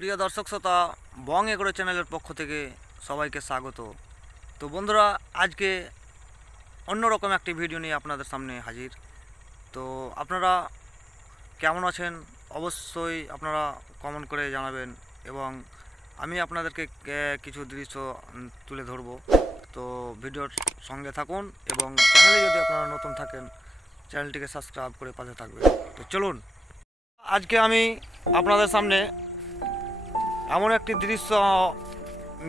প্রিয় দর্শক শ্রোতা, বং এগ্রো চ্যানেলের পক্ষ থেকে সবাইকে স্বাগত। তো বন্ধুরা, আজকে অন্যরকম একটি ভিডিও নিয়ে আপনাদের সামনে হাজির। তো আপনারা কেমন আছেন অবশ্যই আপনারা কমেন্ট করে জানাবেন, এবং আমি আপনাদেরকে কিছু দৃশ্য তুলে ধরব। তো ভিডিওর সঙ্গে থাকুন, এবং চ্যানেলে যদি আপনারা নতুন থাকেন চ্যানেলটিকে সাবস্ক্রাইব করে পাশে থাকবেন। তো চলুন, আজকে আমি আপনাদের সামনে এমন একটি দৃশ্য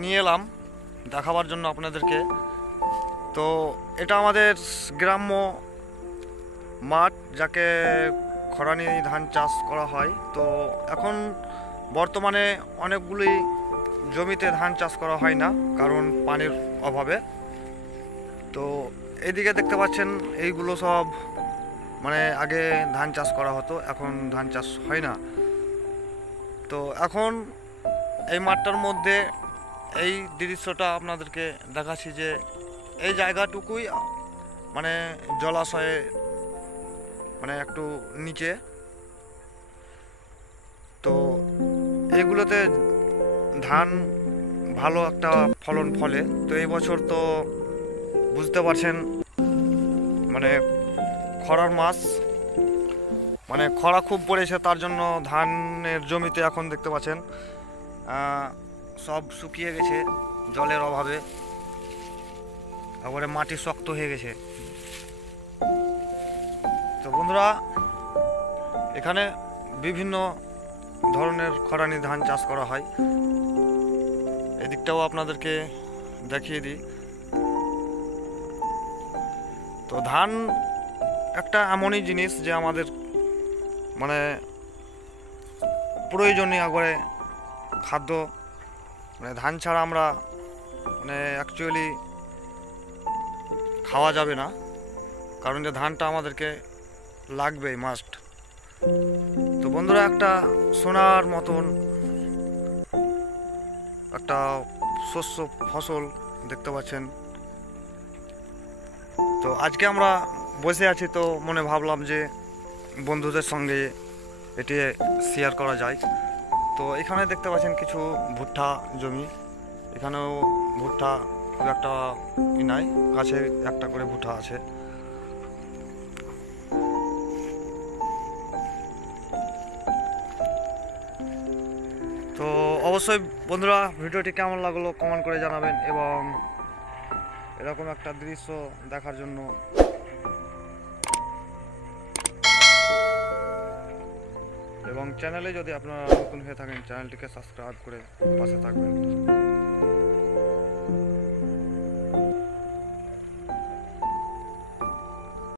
নিয়ে এলাম দেখাবার জন্য আপনাদেরকে। তো এটা আমাদের গ্রাম্য মাঠ, যাকে খরানি ধান চাষ করা হয়। তো এখন বর্তমানে অনেকগুলি জমিতে ধান চাষ করা হয় না, কারণ পানির অভাবে। তো এইদিকে দেখতে পাচ্ছেন, এইগুলো সব মানে আগে ধান চাষ করা হতো, এখন ধান চাষ হয় না। তো এখন এই মাঠটার মধ্যে এই দৃশ্যটা আপনাদেরকে দেখাচ্ছি, যে এই জায়গাটুকুই মানে জলাশয়ে মানে একটু নিচে। তো এইগুলোতে ধান ভালো একটা ফলন ফলে। তো এই বছর তো বুঝতে পারছেন, মানে খরার মাস, মানে খরা খুব পড়েছে, তার জন্য ধানের জমিতে এখন দেখতে পাচ্ছেন সব শুকিয়ে গেছে জলের অভাবে, তারপরে মাটি শক্ত হয়ে গেছে। তো বন্ধুরা, এখানে বিভিন্ন ধরনের খরানি ধান চাষ করা হয়। এদিকটাও আপনাদেরকে দেখিয়ে দিই। তো ধান একটা এমনই জিনিস যে আমাদের মানে প্রয়োজনীয় করে খাদ্য। মানে ধান ছাড়া আমরা মানে অ্যাকচুয়ালি খাওয়া যাবে না, কারণ যে ধানটা আমাদেরকে লাগবেই, মাস্ট। তো বন্ধুরা, একটা সোনার মতন একটা শস্য ফসল দেখতে পাচ্ছেন। তো আজকে আমরা বসে আছি, তো মনে ভাবলাম যে বন্ধুদের সঙ্গে এটি শেয়ার করা যায়। তো এখানে দেখতে পাচ্ছেন কিছু ভুট্টা জমি। এখানেও ভুট্টা খুব একটা নাই, গাছে একটা করে ভুট্টা আছে। তো অবশ্যই বন্ধুরা, ভিডিওটি কেমন লাগলো কমেন্ট করে জানাবেন, এবং এরকম একটা দৃশ্য দেখার জন্য এবং চ্যানেলে যদি আপনারা নতুন হয়ে থাকেন চ্যানেলটিকে সাবস্ক্রাইব করে পাশে থাকবেন।